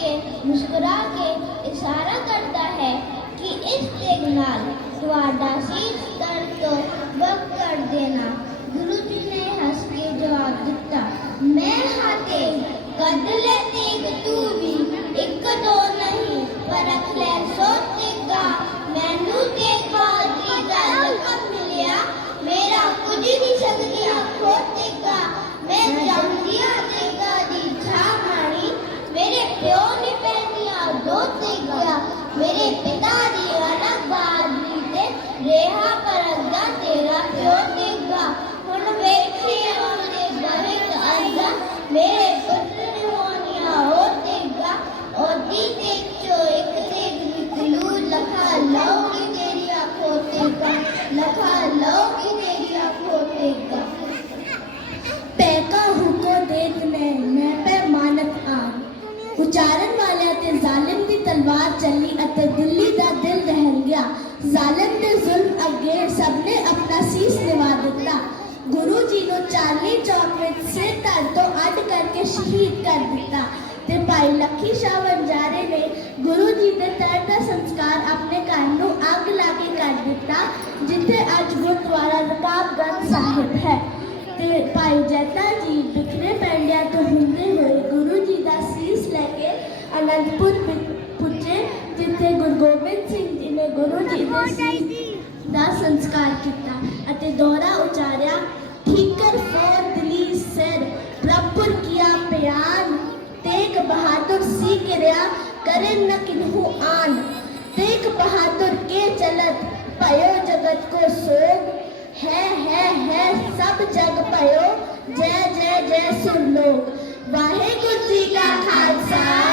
के मुस्कुरा के इशारा करता है कि इस नाल शीश दर्द तो कर देना। ने हंस के जवाब दिता, मैं हाथे कद लेते तू भी एक दो मेरे पे मेरे ਉਚਾਰਨ ਵਾਲਿਆਂ ਤੇ ਜ਼ਾਲਿਮ ਦੀ ਤਲਵਾਰ ਚੱਲੀ ਅਤੇ ਦਿੱਲੀ ਦਾ ਦਿਲ ਰਹਿ ਗਿਆ। ਜ਼ਾਲਿਮ ਦੇ ਜ਼ੁਲਮ ਅੱਗੇ ਸਭ ਨੇ ਆਪਣਾ ਸੀਸ ਨਿਵਾ ਦਿੱਤਾ। ਗੁਰੂ ਜੀ ਨੂੰ ਚਾਲੀ ਚੌਕ ਵਿੱਚ ਸਿਰ ਧੜ ਤੋਂ ਅੱਡ ਕਰਕੇ ਸ਼ਹੀਦ ਕਰ ਦਿੱਤਾ ਤੇ ਭਾਈ ਲੱਖੀ ਸ਼ਾਹ ਵੰਜਾਰੇ ਨੇ ਗੁਰੂ ਜੀ ਦੇ ਤੜ ਦਾ ਸੰਸਕਾਰ ਆਪਣੇ ਘਰ ਨੂੰ ਅੱਗ ਲਾ ਕੇ ਕਰ ਦਿੱਤਾ, ਜਿੱਥੇ ਅੱਜ ਗੁਰਦੁਆਰਾ ਰਕਾਬਗੰਜ ਸਾਹਿਬ ਹੈ। ਤੇ ਭਾਈ ਜੈਤਾ ਜੀ ਬਿਖਰੇ ललितपुर में पूछे गुरु गोबिंद सिंह जी ने गुरु जी के दा संस्कार किया अते दौरा उचारया ठीक कर दिली सर प्रभुर किया प्यान तेग बहादुर सी किरया करे न किन्हू आन। तेग बहादुर के चलत पयो जगत को सोग। है है है सब जग पयो जय जय जय सुन लोग। वाहे गुरु जी का खालसा।